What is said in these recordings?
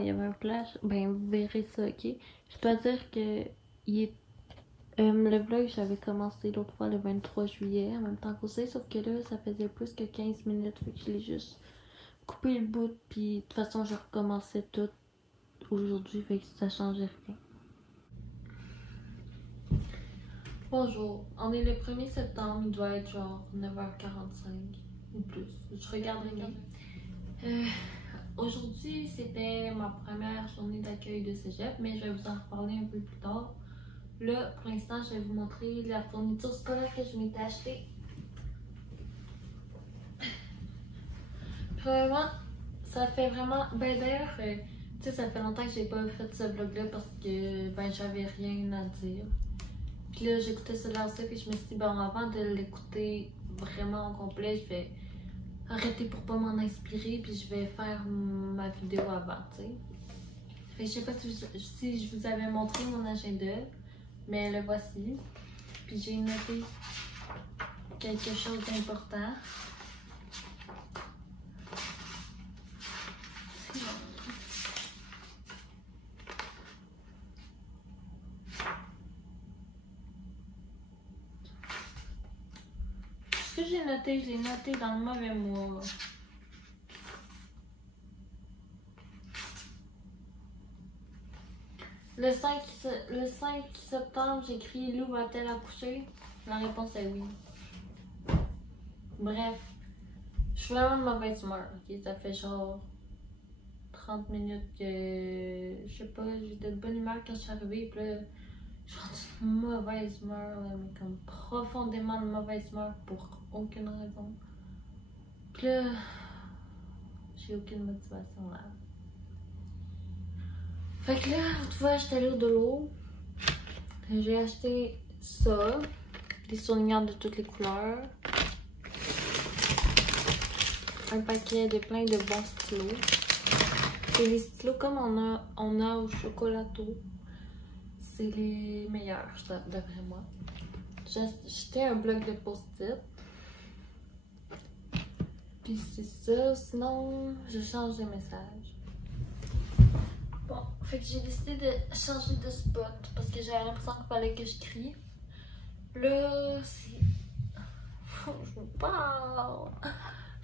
il y avait un flash. Ben, vous verrez ça, ok? Je dois dire que le vlog, j'avais commencé l'autre fois le 23 juillet, en même temps qu'aussi, sauf que là, ça faisait plus que 15 minutes, fait que je l'ai juste coupé le bout, puis de toute façon, je recommençais tout aujourd'hui, fait que ça changeait rien. Bonjour, on est le 1er septembre, il doit être genre 9h45 ou plus, je regarderai bien. Aujourd'hui, c'était ma première journée d'accueil de cégep, mais je vais vous en reparler un peu plus tard. Là, pour l'instant, je vais vous montrer la fourniture scolaire que je m'étais achetée. Vraiment, ça fait vraiment... Ben d'ailleurs, tu sais, ça fait longtemps que j'ai pas fait ce vlog-là parce que, ben, j'avais rien à dire. Puis là, j'écoutais cela aussi, puis je me suis dit, bon, avant de l'écouter vraiment au complet, je vais arrêter pour pas m'en inspirer, puis je vais faire ma vidéo avant, tu sais. Fait que je sais pas si je vous avais montré mon agenda, mais le voici. Puis j'ai noté quelque chose d'important. Ce que j'ai noté, je l'ai noté dans le mauvais mois. Le 5 septembre, j'ai écrit Lou va-t-elle accoucher? La réponse est oui. Bref, je suis vraiment de mauvaise humeur. Ok, ça fait genre 30 minutes que je sais pas, j'étais de bonne humeur quand je suis arrivée. Puis là, je suis de mauvaise humeur, là, mais comme profondément de mauvaise humeur pour aucune raison. Puis là, j'ai aucune motivation là. Fait que là, l'autre fois, j'étais allée au Dolo. J'ai acheté ça. Des surlignants de toutes les couleurs. Un paquet de plein de bons stylos. C'est les stylos comme on a au chocolato. C'est les meilleurs, d'après moi. J'ai acheté un bloc de post-it. Puis c'est ça. Sinon, je change de message. Bon, fait que j'ai décidé de changer de spot parce que j'avais l'impression qu'il fallait que je crie. Là, c'est... Faut que je vous parle.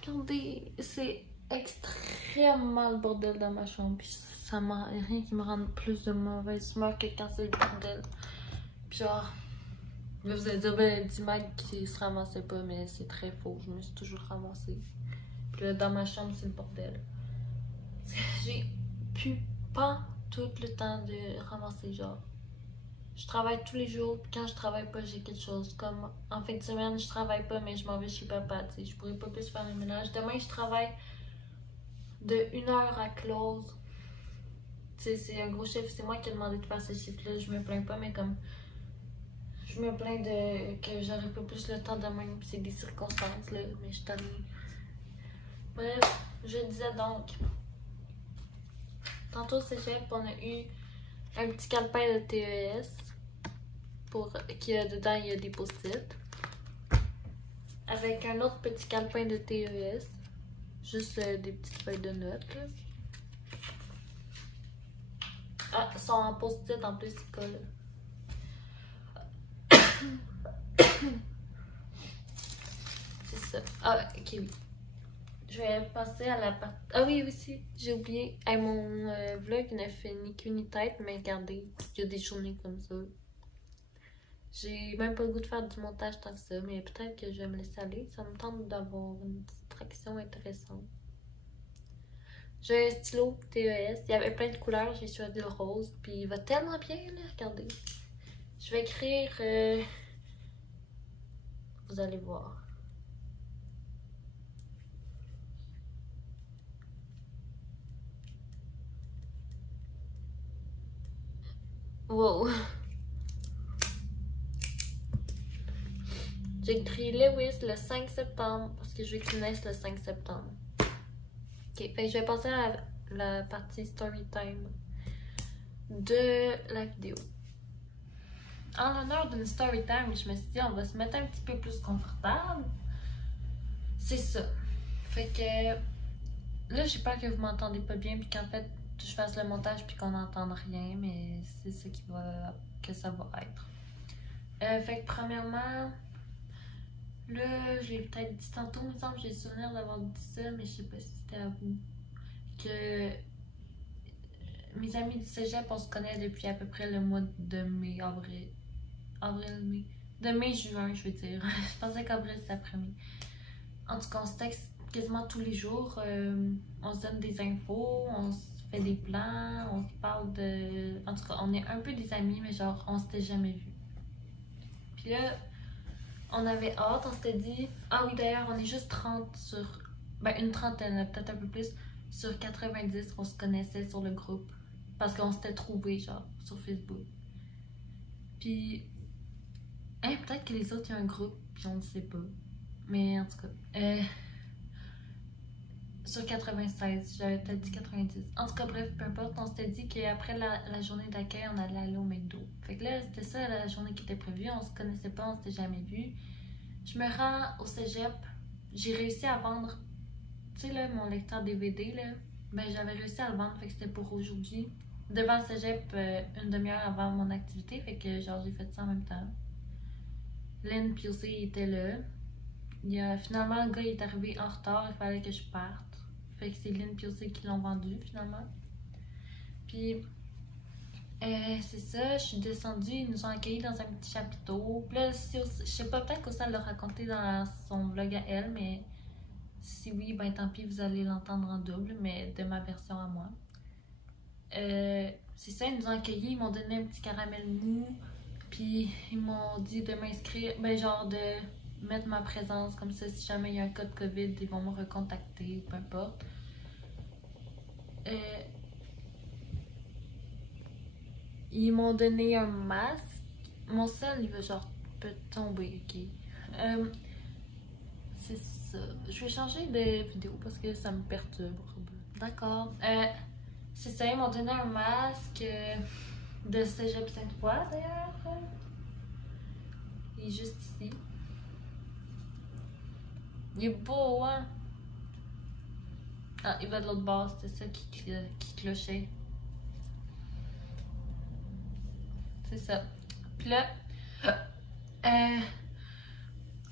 Regardez, c'est extrêmement le bordel dans ma chambre. Puis ça m'a rien qui me rende plus de mauvaise humeur que quand c'est le bordel. Puis genre, là vous allez dire, ben, dis-moi qui se ramassait pas, mais c'est très faux. Je me suis toujours ramassée. Puis là, dans ma chambre, c'est le bordel. J'ai pu pas tout le temps de ramasser, genre. Je travaille tous les jours, puis quand je travaille pas, j'ai quelque chose. Comme en fin de semaine, je travaille pas, mais je m'en vais chez papa, tu sais. Je pourrais pas plus faire le ménage. Demain, je travaille de 1h à close. Tu sais, c'est un gros chiffre. C'est moi qui ai demandé de faire ce chiffre-là. Je me plains pas, mais comme... Je me plains de que j'aurais pas plus le temps demain, puis c'est des circonstances, là. Mais je suis tannée. Bref, je disais donc... Tantôt, c'est chef, on a eu un petit calepin de TES. Dedans, il y a des post-it. Avec un autre petit calepin de TES. Juste des petites feuilles de notes. Là. Ah, ils sont en post-it en plus, ils collent. C'est ça. Ah, ok, oui. Je vais passer à la partie... Ah oui, aussi, j'ai oublié. Hey, mon vlog ne fait ni queue ni tête, mais regardez, il y a des journées comme ça. J'ai même pas le goût de faire du montage tant que ça, mais peut-être que je vais me laisser aller. Ça me tente d'avoir une distraction intéressante. J'ai un stylo TES, il y avait plein de couleurs, j'ai choisi le rose, puis il va tellement bien, là, regardez. Je vais écrire... Vous allez voir. Wow! J'ai écrit Lewis le 5 septembre parce que je veux qu'il naisse le 5 septembre. Ok, fait que je vais passer à la partie story time de la vidéo. En l'honneur d'une story time, je me suis dit on va se mettre un petit peu plus confortable. C'est ça. Fait que là, j'ai peur que vous m'entendez pas bien puis qu'en fait je fasse le montage puis qu'on n'entende rien, mais c'est ça que ça va être. Fait que premièrement, là, je l'ai peut-être dit tantôt, il me semble, j'ai le souvenir d'avoir dit ça, mais je sais pas si c'était à vous. Que mes amis du cégep, on se connaît depuis à peu près le mois de mai, mai. De mai-juin, je veux dire. Je pensais qu'avril c'était après-mai. En tout cas, on se texte quasiment tous les jours. On se donne des infos, on se fait des plans, on se parle de. En tout cas, on est un peu des amis, mais genre, on s'était jamais vus. Puis là, on avait hâte, on s'était dit. Ah oui, d'ailleurs, on est juste 30 sur. Ben, une trentaine, peut-être un peu plus, sur 90 qu'on se connaissait sur le groupe. Parce qu'on s'était trouvés, genre, sur Facebook. Puis. Hein, peut-être que les autres, il y a un groupe, puis on ne sait pas. Mais en tout cas. Sur 96, j'avais peut-être dit 90. En tout cas, bref, peu importe, on s'était dit qu'après la journée d'accueil, on allait aller au McDo. Fait que là, c'était ça la journée qui était prévue. On se connaissait pas, on s'était jamais vu. Je me rends au cégep. J'ai réussi à vendre, tu sais, là, mon lecteur DVD, là. Ben, j'avais réussi à le vendre, fait que c'était pour aujourd'hui. Devant le cégep, une demi-heure avant mon activité, fait que genre, j'ai fait ça en même temps. Lynn Piosé était là. Finalement, le gars il est arrivé en retard, il fallait que je parte. Fait que c'est Lynn Piosé qui l'ont vendu finalement. Puis, c'est ça, je suis descendue, ils nous ont accueillis dans un petit chapiteau. Puis là, je sais pas, peut-être qu'Ossa l'a raconté dans son vlog à elle, mais si oui, ben tant pis, vous allez l'entendre en double, mais de ma version à moi. C'est ça, ils nous ont accueillis, ils m'ont donné un petit caramel mou. Puis ils m'ont dit de m'inscrire, ben genre de mettre ma présence comme ça, si jamais il y a un cas de COVID, ils vont me recontacter, peu importe. Ils m'ont donné un masque. Mon sel, il va genre peut tomber, ok? C'est ça. Je vais changer de vidéo parce que ça me perturbe. D'accord. C'est ça, ils m'ont donné un masque de Cégep Sainte-Foy d'ailleurs. Il est juste ici. Il est beau, hein? Ah, il va de l'autre bord, c'était ça qui clochait. C'est ça. Puis là,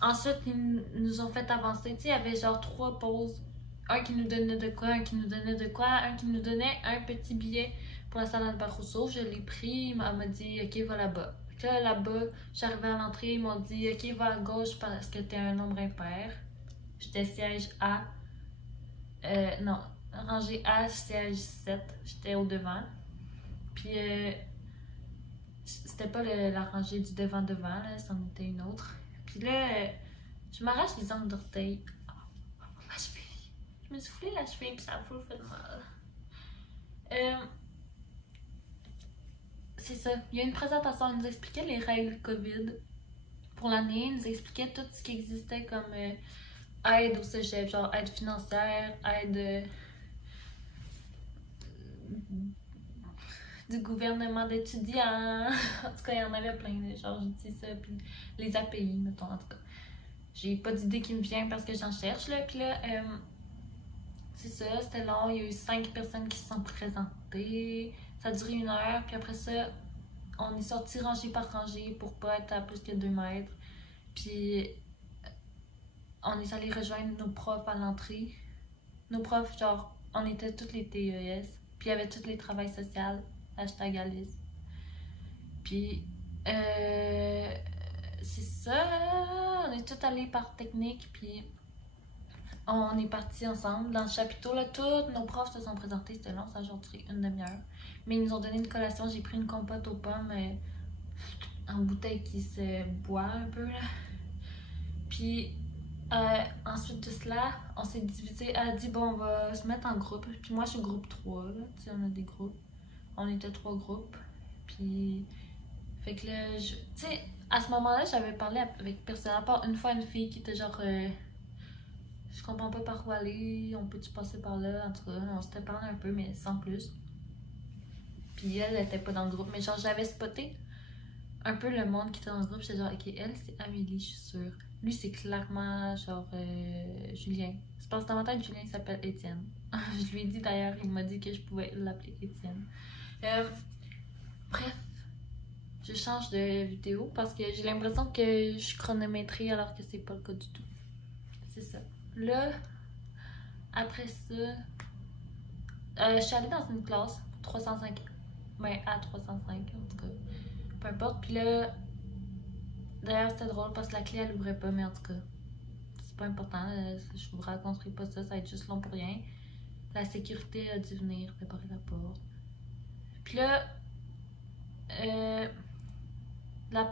ensuite, ils nous ont fait avancer. Tu sais, il y avait genre 3 pauses. Un qui nous donnait de quoi, un qui nous donnait de quoi, un qui nous donnait un petit billet pour la salle Albert Rousseau. Je l'ai pris, elle m'a dit, ok, va là-bas. Puis là-bas, j'arrivais à l'entrée, ils m'ont dit, ok, va à gauche parce que t'es un nombre impair. J'étais siège A. Non, rangée A, siège 7. J'étais au devant. Puis, c'était pas la rangée du devant-devant, là, c'en était une autre. Puis là, je m'arrache les ongles d'orteil. Ma cheville. Je me suis foulé la cheville, puis ça a full fait mal. C'est ça. Il y a une présentation, elle nous expliquait les règles COVID pour l'année. Elle nous expliquait tout ce qui existait comme aide au cégep, genre aide financière, aide du gouvernement d'étudiants. En tout cas, il y en avait plein, genre, je dis ça, puis les API, mettons, en tout cas. J'ai pas d'idée qui me vient parce que j'en cherche, là. Puis là, c'est ça, c'était long. Il y a eu 5 personnes qui se sont présentées. Ça a duré 1 heure, puis après ça, on est sorti rangée par rangée pour pas être à plus que 2 mètres. Puis, on est allé rejoindre nos profs à l'entrée. Nos profs, genre, on était toutes les TES, puis il y avait tous les travails sociaux. Hashtag Alice. Puis, c'est ça. On est tous allés par technique, puis on est partis ensemble. Dans le chapiteau, là, tous nos profs se sont présentés. C'était long, ça a duré 1 demi-heure. Mais ils nous ont donné une collation. J'ai pris une compote aux pommes en bouteille qui se boit un peu, là. Puis, ensuite de cela, on s'est divisé. Elle a dit, bon, on va se mettre en groupe. Puis moi, je suis groupe 3, là. Tu sais, on a des groupes. On était 3 groupes. Puis, fait que là, tu sais, à ce moment-là, j'avais parlé avec personne, à part une fois une fille qui était genre, je comprends pas par où aller, on peut-tu passer par là? En tout cas, on s'était parlé un peu, mais sans plus. Puis elle était pas dans le groupe, mais genre, j'avais spoté un peu le monde qui était dans le groupe. J'étais genre, ok, elle, c'est Amélie, je suis sûre. Lui, c'est clairement genre Julien. C'est parce que dans ma tête, Julien s'appelle Étienne. Je lui ai dit d'ailleurs, il m'a dit que je pouvais l'appeler Étienne. Bref, je change de vidéo parce que j'ai l'impression que je suis chronométrée alors que c'est pas le cas du tout. C'est ça. Là, après ça, je suis allée dans une classe 305. Ben, à 305 en tout cas. Peu importe. Puis là, d'ailleurs, c'était drôle parce que la clé elle ouvrait pas, mais en tout cas, c'est pas important. Je vous raconterai pas ça, ça va être juste long pour rien. La sécurité a dû venir préparer la porte. Puis là, la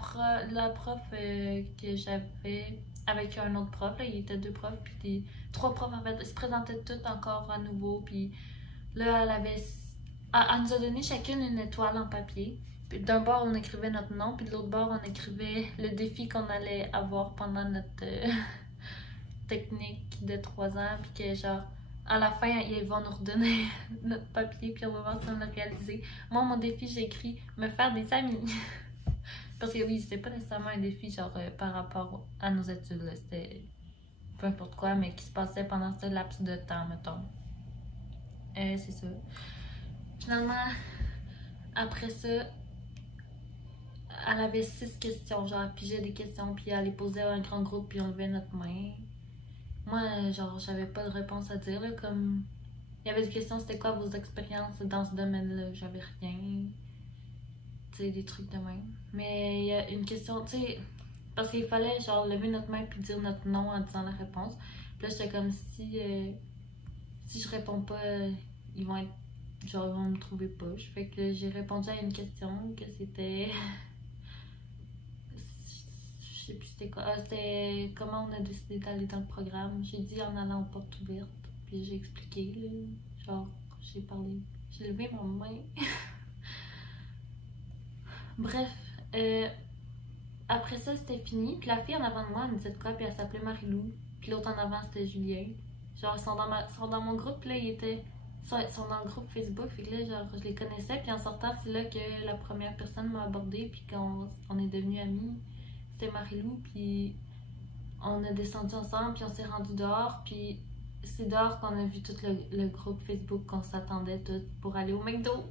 prof que j'avais avec un autre prof, là, il était deux profs, puis trois profs en fait, ils se présentaient toutes encore à nouveau, puis là, elle nous a donné chacune une étoile en papier. D'un bord, on écrivait notre nom, puis de l'autre bord, on écrivait le défi qu'on allait avoir pendant notre technique de 3 ans, puis que genre, à la fin, ils vont nous redonner notre papier, puis on va voir si on l'a réalisé. Moi, mon défi, j'ai écrit me faire des amis. Parce que oui, c'était pas nécessairement un défi genre par rapport à nos études, c'était peu importe quoi, mais qui se passait pendant ce laps de temps, mettons. C'est ça. Finalement, après ça, elle avait 6 questions, genre elle pigeait des questions, puis elle les posait à un grand groupe, puis on levait notre main. Moi, genre, j'avais pas de réponse à dire, là, comme... Il y avait des questions, c'était quoi vos expériences dans ce domaine-là? J'avais rien. Tu sais, des trucs de même. Mais il y a une question, tu sais, parce qu'il fallait, genre, lever notre main puis dire notre nom en disant la réponse. Puis là, j'étais comme si je réponds pas, ils vont être... Genre, ils vont me trouver poche. Fait que j'ai répondu à une question que c'était... Je sais plus c'était quoi. C'était comment on a décidé d'aller dans le programme. J'ai dit en allant aux portes ouvertes. Puis j'ai expliqué, là. Genre, j'ai parlé. J'ai levé mon main. Bref. Après ça, c'était fini. Puis la fille en avant de moi, elle me disait de quoi. Puis elle s'appelait Marie-Lou. Puis l'autre en avant, c'était Julien. Genre, ils sont dans mon groupe. Puis là, ils sont dans le groupe Facebook. Fait que là, genre, je les connaissais. Puis en sortant, c'est là que la première personne m'a abordée. Puis quand on est devenus amis, c'était Marie-Lou. Puis on a descendu ensemble. Puis on s'est rendu dehors. Puis c'est dehors qu'on a vu tout le groupe Facebook qu'on s'attendait tout pour aller au McDo.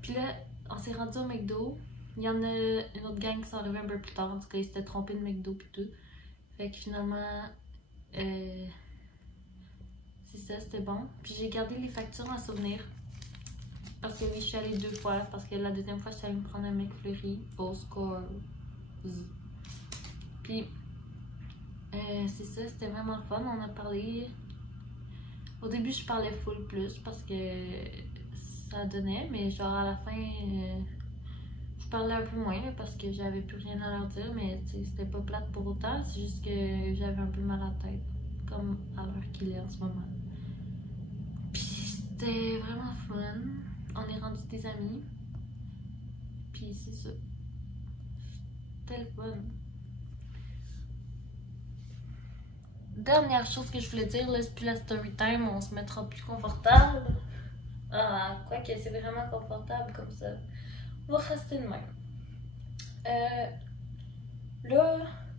Puis là, on s'est rendu au McDo. Il y en a une autre gang qui sont arrivés un peu plus tard. En tout cas, ils s'étaient trompés de McDo pis tout. Fait que finalement, c'est ça, c'était bon. Puis j'ai gardé les factures en souvenir. Parce que oui, je suis allée 2 fois. Parce que la deuxième fois, je suis allée me prendre un McFlurry au score. Puis, c'est ça, c'était vraiment le fun. On a parlé. Au début, je parlais full plus parce que ça donnait. Mais genre, à la fin. Je parlais un peu moins là, parce que j'avais plus rien à leur dire, mais c'était pas plate pour autant, c'est juste que j'avais un peu mal à la tête, comme à l'heure qu'il est en ce moment. Puis c'était vraiment fun, on est rendus des amis, puis c'est ça, c'était le fun. Dernière chose que je voulais dire, là, c'est plus la story time, on se mettra plus confortable. Ah, quoique c'est vraiment confortable comme ça. On va rester de même. Là,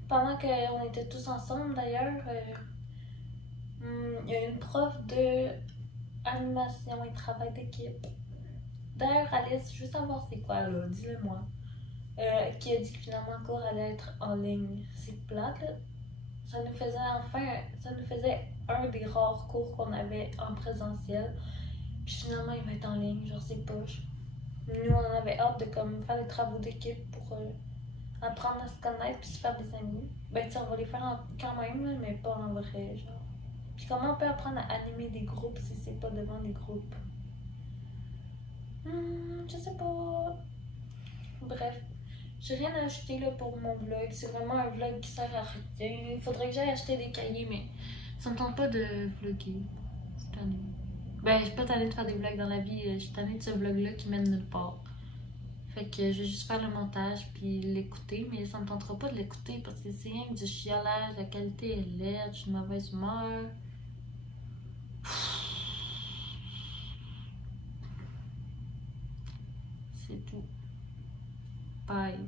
pendant qu'on était tous ensemble d'ailleurs, il y a une prof de animation et travail d'équipe. D'ailleurs, Alice, je veux savoir c'est quoi là, dis-le moi. Qui a dit que finalement le cours allait être en ligne. C'est plate là. Ça nous faisait un des rares cours qu'on avait en présentiel. Puis finalement, il va être en ligne, genre c'est poche. Nous, on en avait hâte de comme faire des travaux d'équipe pour apprendre à se connaître puis se faire des amis. Ben, tu sais, on va les faire quand même, là, mais pas en vrai, genre. Puis comment on peut apprendre à animer des groupes si c'est pas devant des groupes? Je sais pas. Bref, j'ai rien à acheter là pour mon vlog. C'est vraiment un vlog qui sert à rien. Il faudrait que j'aille acheter des cahiers, mais ça me tente pas de vlogger. Je suis tannée. Ben, je suis pas tannée de faire des vlogs dans la vie. Je suis tannée de ce vlog-là qui mène nulle part. Fait que je vais juste faire le montage puis l'écouter, mais ça me tentera pas de l'écouter parce que c'est rien que du chiolage, la qualité est laide, je suis de mauvaise humeur. C'est tout. Bye.